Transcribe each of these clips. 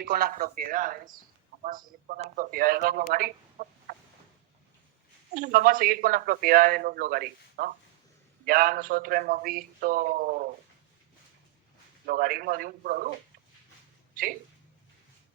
con las propiedades. Vamos a seguir con las propiedades de los logaritmos. Vamos a seguir con las propiedades de los logaritmos, ¿no? Ya nosotros hemos visto logaritmo de un producto, ¿sí?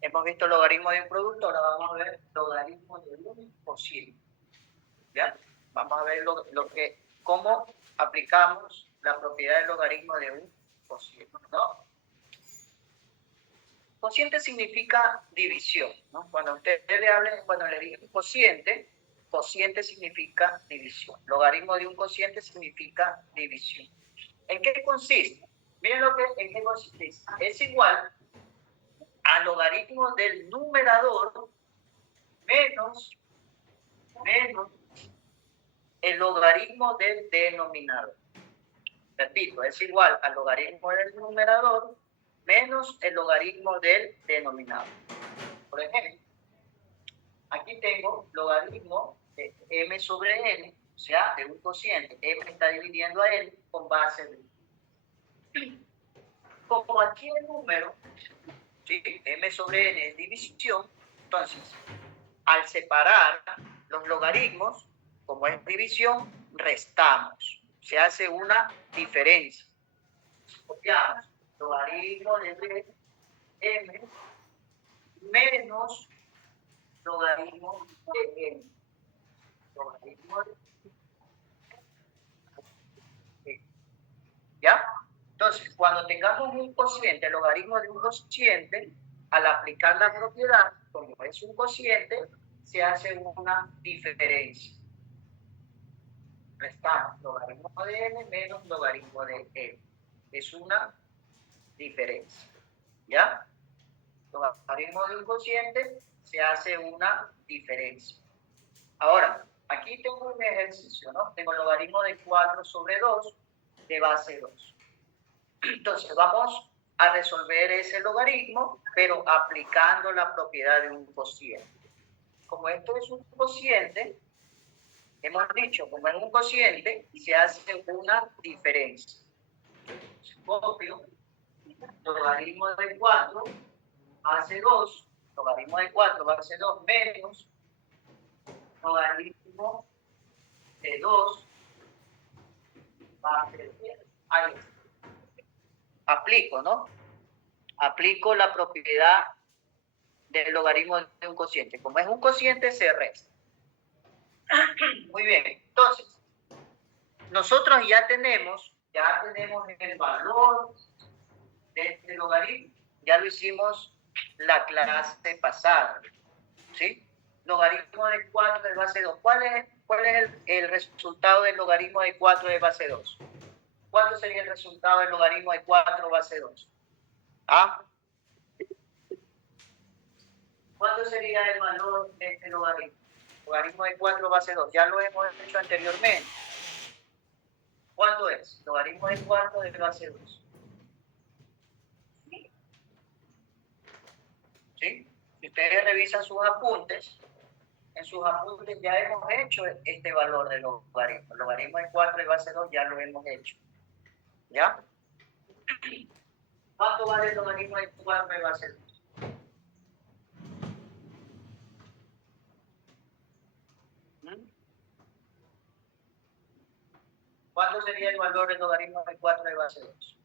Hemos visto logaritmo de un producto, ahora vamos a ver logaritmo de un cociente. ¿Ya? Vamos a ver cómo aplicamos la propiedad del logaritmo de un cociente, ¿no? Cociente significa división, ¿no? Cuando le digo cociente, cociente significa división. Logaritmo de un cociente significa división. ¿En qué consiste? Miren en qué consiste. Es igual al logaritmo del numerador menos el logaritmo del denominador. Repito, es igual al logaritmo del numerador menos el logaritmo del denominador. Por ejemplo, aquí tengo logaritmo de m sobre n, o sea, de un cociente. M está dividiendo a n con base de. Como aquí el número, ¿sí? M sobre n es división, entonces, al separar los logaritmos, como es división, restamos. Se hace una diferencia. Copiamos logaritmo de m menos logaritmo de n. Logaritmo de n. ¿Ya? Entonces, cuando tengamos un cociente, el logaritmo de un cociente, al aplicar la propiedad, como es un cociente, se hace una diferencia. Restamos logaritmo de n menos logaritmo de n. Es una diferencia. ¿Ya? Logaritmo de un cociente se hace una diferencia. Ahora, aquí tengo un ejercicio, ¿no? Tengo logaritmo de 4 sobre 2 de base 2. Entonces, vamos a resolver ese logaritmo, pero aplicando la propiedad de un cociente. Como esto es un cociente, hemos dicho, como es un cociente, se hace una diferencia. Copio logaritmo de 4 base 2, logaritmo de 4 base 2 menos logaritmo de 2 base 10. Ahí está. Aplico, ¿no? Aplico la propiedad del logaritmo de un cociente. Como es un cociente, se resta. Muy bien, entonces, nosotros ya tenemos el valor de este logaritmo. Ya lo hicimos la clase pasada, ¿sí? Logaritmo de 4 de base 2. ¿Cuál es el resultado del logaritmo de 4 de base 2? ¿Cuánto sería el resultado del logaritmo de 4 base 2? ¿Ah? ¿Cuánto sería el valor de este logaritmo? Logaritmo de 4 base 2. Ya lo hemos hecho anteriormente. ¿Cuánto es? Logaritmo de 4 de base 2. ¿Sí? Si ustedes revisan sus apuntes, en sus apuntes ya hemos hecho este valor del logaritmo. El logaritmo de 4 de base 2 ya lo hemos hecho. ¿Ya? ¿Cuánto vale el logaritmo de 4 de base 2? ¿Cuánto sería el valor del logaritmo de 4 de base 2?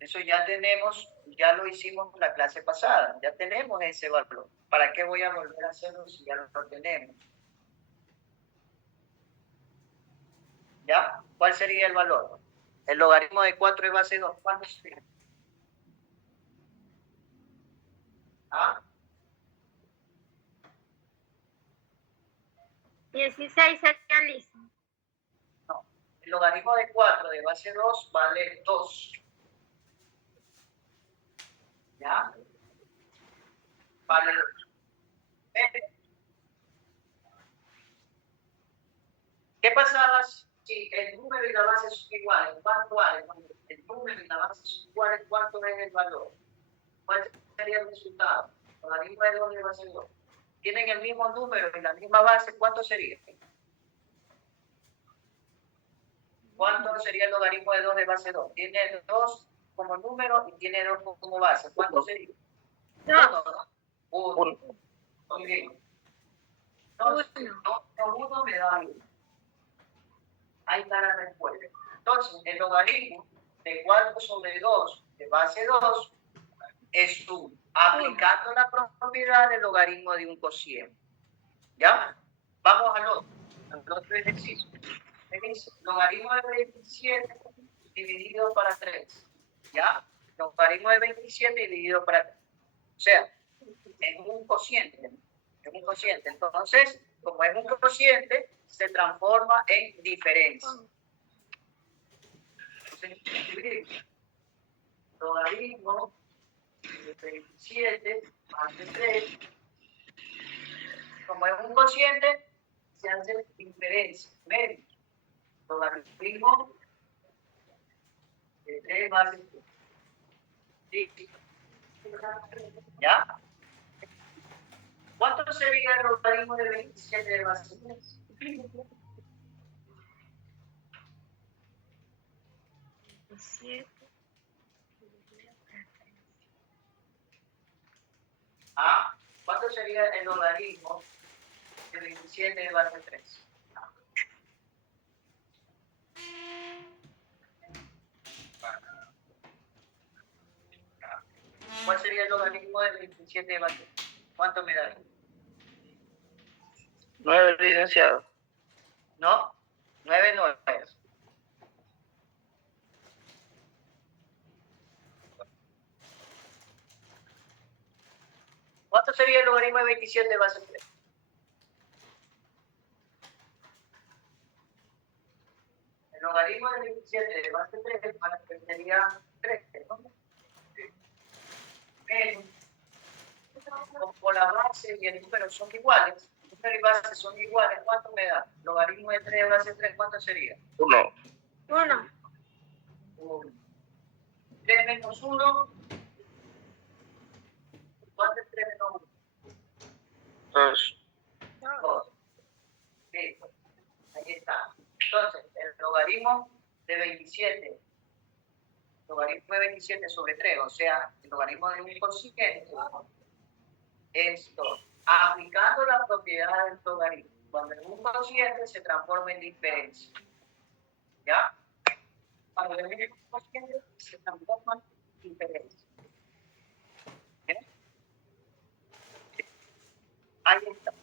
Eso ya tenemos, ya lo hicimos en la clase pasada, ya tenemos ese valor. ¿Para qué voy a volver a hacerlo si ya lo tenemos? ¿Ya? ¿Cuál sería el valor? El logaritmo de 4 de base 2, ¿cuánto sería? ¿Ah? 16 sería listo. No. El logaritmo de 4 de base 2 vale 2. ¿Ya? Vale 2. ¿Qué pasaba si el número y la base son iguales? ¿Cuánto vale? El número y la base son iguales, ¿cuánto es el valor? ¿Cuál sería el resultado? Logaritmo de 2 de base 2. Tienen el mismo número y la misma base, ¿cuánto sería? ¿Cuánto sería el logaritmo de 2 de base 2? Tiene 2 como número y tiene 2 como base. ¿Cuánto sería? Dos. 1. Muy bien. Entonces, 1 me da 1. Ahí está la respuesta. Entonces, el logaritmo de 4 sobre 2 de base 2 es 1, aplicando la propiedad del logaritmo de un cociente. ¿Ya? Vamos al otro ejercicio. Me dice, logaritmo de 27 dividido para 3. ¿Ya? Logaritmo de 27 dividido para 3. O sea, es un cociente. Es un cociente. Entonces, como es un cociente, se transforma en diferencia. Entonces, logaritmo de 27 más de 3. Como es un cociente, se hace diferencia. Medio. Logaritmo de 3 más de 3. ¿Sí? ¿Ya? ¿Cuánto sería el logaritmo de 27 de base 3? 27. Ah, ¿cuánto sería el logaritmo de 27 de base 3? ¿Cuál sería el logaritmo de 27 de base 3? ¿Cuánto me da? 9, licenciado. ¿No? 9 no es. ¿Cuánto sería el logaritmo de 27 de base 3? El logaritmo de 27 de base 3 sería 13, ¿no? Menos. Como la base y el número son iguales, el número y base son iguales, ¿cuánto me da? Logaritmo de 3 de base 3, ¿cuánto sería? 1. 1. 3 menos 1. ¿Cuánto es 3 menos 1? 2. 2. Listo. Ahí está. Entonces, el logaritmo de 27, logaritmo de 27 sobre 3, o sea, el logaritmo de un cociente, es 2. Aplicando la propiedad del logaritmo. Cuando un cociente se transforma en diferencia. ¿Ya? Cuando el mismo cociente se transforma en diferencia. ¿Bien? Ahí está.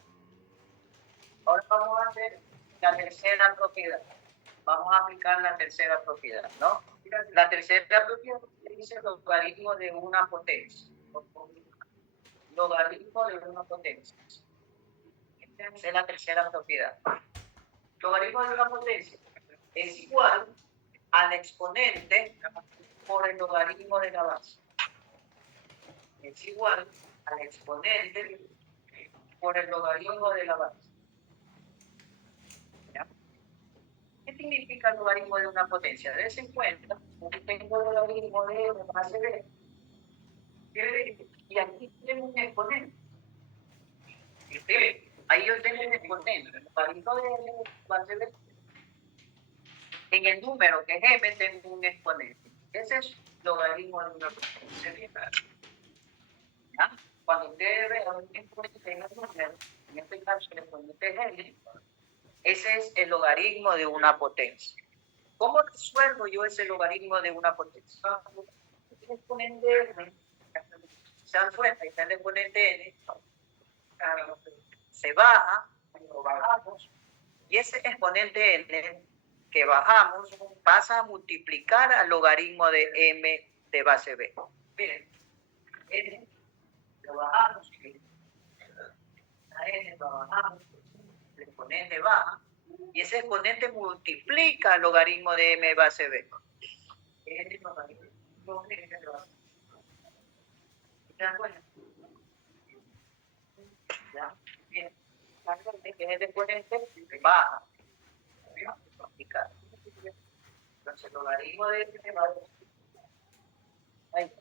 Ahora vamos a hacer la tercera propiedad. Vamos a aplicar la tercera propiedad, ¿no? La tercera propiedad dice el logaritmo de una potencia. Logaritmo de una potencia. Esa es la tercera propiedad. Logaritmo de una potencia es igual al exponente por el logaritmo de la base. Es igual al exponente por el logaritmo de la base. ¿Ya? ¿Qué significa el logaritmo de una potencia? Dense en cuenta, tengo el logaritmo de base b. Y aquí tengo un exponente. Ahí yo tengo un exponente. El logaritmo de base b. En el número que es m tengo un exponente. Ese es logaritmo de una potencia. ¿Ya? Cuando ustedes vean un exponente en el número, en este caso el exponente es n, ese es el logaritmo de una potencia. ¿Cómo resuelvo yo ese logaritmo de una potencia? El exponente n, se dan cuenta, está el exponente n, se baja, lo bajamos, y ese exponente n que bajamos pasa a multiplicar al logaritmo de m de base b. Miren, n lo bajamos, la n lo bajamos, el exponente baja, y ese exponente multiplica el logaritmo de m base b. N logaritmo de m base b. ¿Se dan cuenta? ¿Ya? Bien. Que es el exponente baja. Entonces, el logaritmo de m base b.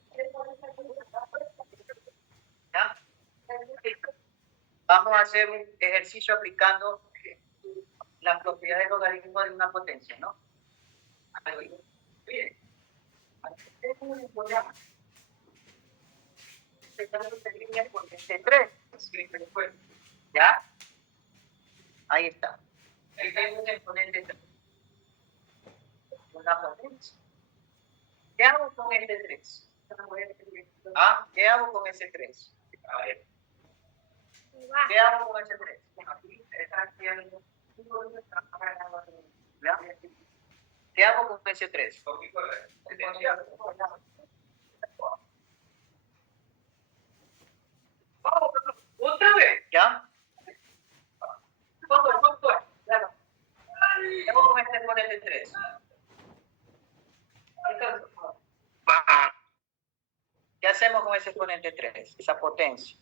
¿Ya? Vamos a hacer un ejercicio aplicando las propiedades del logaritmo de una potencia, ¿no? Miren, voy a empezar esta línea por este 3. ¿Ya? Ahí está. Ahí tengo un exponente 3. Una potencia. ¿Qué hago con este 3? Ah, ¿qué hago con ese 3? A ver. Va. ¿Qué hago con ese 3? ¿Ya? ¿Qué hago con ese 3? ¿Otra vez? ¿Ya? Claro. ¿Qué hago con este exponente 3? Baja. ¿Qué hacemos con ese exponente 3? Esa potencia.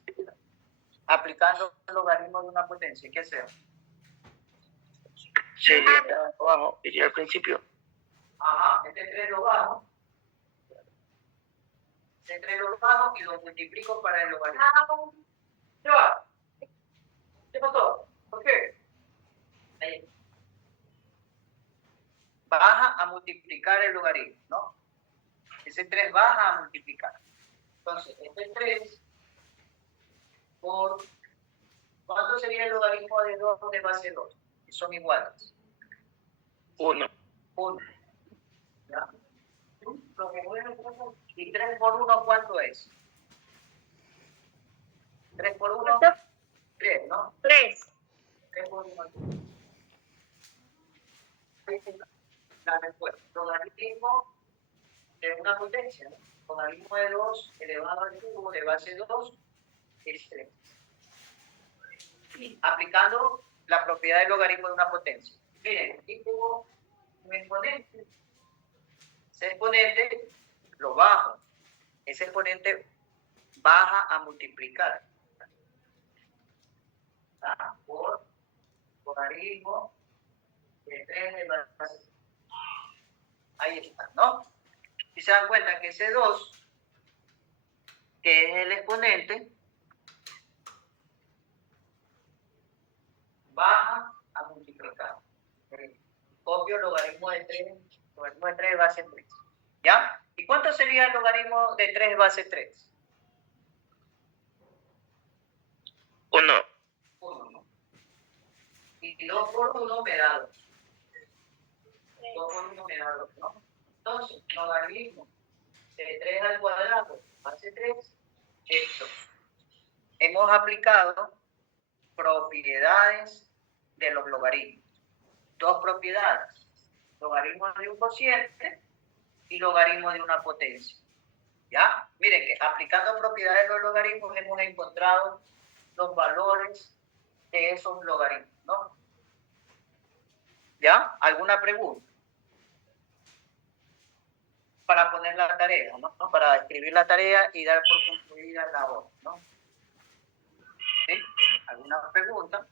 Aplicando el logaritmo de una potencia. ¿Qué hacemos? Se llega abajo y llega al principio. Ajá, este 3 lo bajo. Este 3 lo bajo y lo multiplico para el logaritmo. ¿Qué va? ¿Qué pasó? ¿Por qué? Ahí. Baja a multiplicar el logaritmo, ¿no? Ese 3 baja a multiplicar. Entonces, este 3 por... ¿Cuánto sería el logaritmo de 2 de base 2? Que son iguales. 1. 1. ¿Ya? ¿Y 3 por 1 cuánto es? 3 por 1, 3, ¿no? 3. 3 por 1. La respuesta. Logaritmo de una potencia, ¿no? Logaritmo de 2 elevado al cubo de base 2 es 3. Aplicando la propiedad del logaritmo de una potencia. Miren, aquí tengo un exponente. Ese exponente lo bajo. Ese exponente baja a multiplicar. ¿Ah? Por logaritmo de 3 de base. Ahí está, ¿no? Y se dan cuenta que ese 2, que es el exponente, baja a multiplicar. Copio logaritmo de 3 de base 3. ¿Ya? ¿Y cuánto sería el logaritmo de 3 de base 3? 1. 1, ¿no? Y 2 por 1 me da 2. 2 por 1 me da 2, ¿no? Entonces, logaritmo de 3 al cuadrado base 3 es 2. Hemos aplicado propiedades de los logaritmos. Dos propiedades. Logaritmo de un cociente y logaritmo de una potencia. ¿Ya? Miren que aplicando propiedades de los logaritmos hemos encontrado los valores de esos logaritmos, ¿no? ¿Ya? ¿Alguna pregunta? Para poner la tarea, ¿no? Para escribir la tarea y dar por concluida la hora, ¿no? ¿Sí? ¿Alguna pregunta?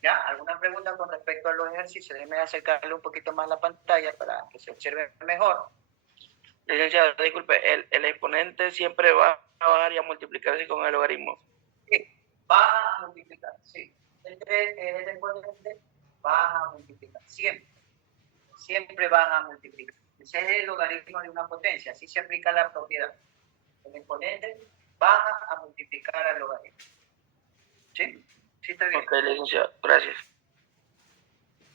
¿Ya? ¿Alguna pregunta con respecto a los ejercicios? Déjenme acercarle un poquito más la pantalla para que se observe mejor. Licenciado, disculpe, el exponente siempre va a bajar y a multiplicarse con el logaritmo. Sí, baja a multiplicar, sí. El 3 es el exponente, baja a multiplicar, siempre. Siempre baja a multiplicar. Ese es el logaritmo de una potencia, así se aplica la propiedad. El exponente baja a multiplicar al logaritmo. ¿Sí? ¿Sí está bien? Ok, licenciado, gracias.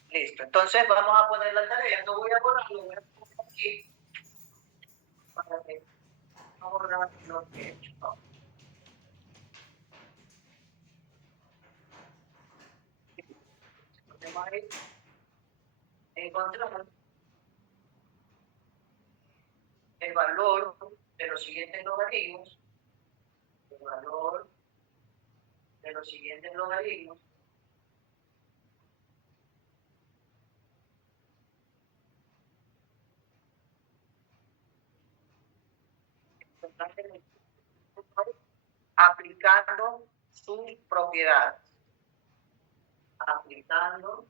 Listo, entonces vamos a poner la tarea. No voy a borrarlo, voy a poner aquí para que no borrar lo que he hecho, ¿no? Ponemos ahí. Encontramos el valor de los siguientes logaritmos. El valor de los siguientes logaritmos. Aplicando sus propiedades. Aplicando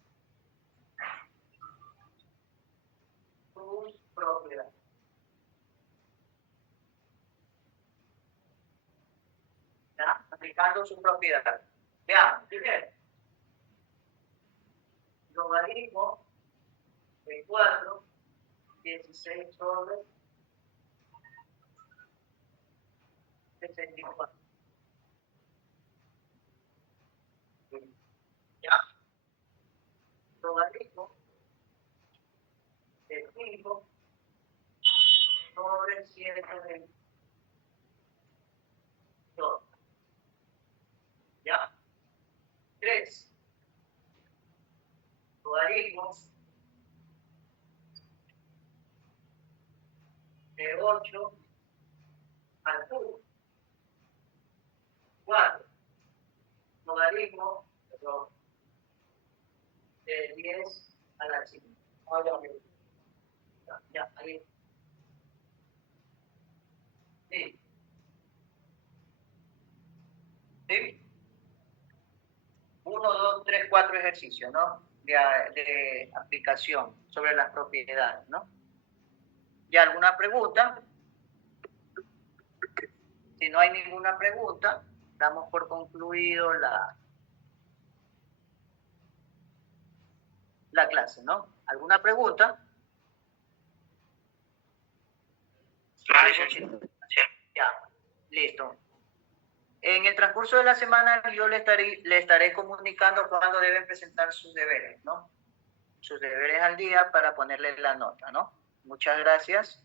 sus propiedades. ¿Ya? Aplicando sus propiedades. Veamos, primero. Logaritmo de 4, 16 sobre 64. ¿Ya? Logaritmo de 5 sobre 122. ¿Ya? 3. Logaritmo de 8 al cubo. 4. Logaritmo de 10 a la 5. Ya, ahí. Sí. ¿Sí? 1, 2, 3, 4 ejercicios, ¿no? De aplicación sobre las propiedades, ¿no? ¿Y alguna pregunta? Si no hay ninguna pregunta, damos por concluido la clase, ¿no? ¿Alguna pregunta? No, licenciado. Ya, listo. En el transcurso de la semana yo le estaré comunicando cuándo deben presentar sus deberes, ¿no? Sus deberes al día para ponerle la nota, ¿no? Muchas gracias.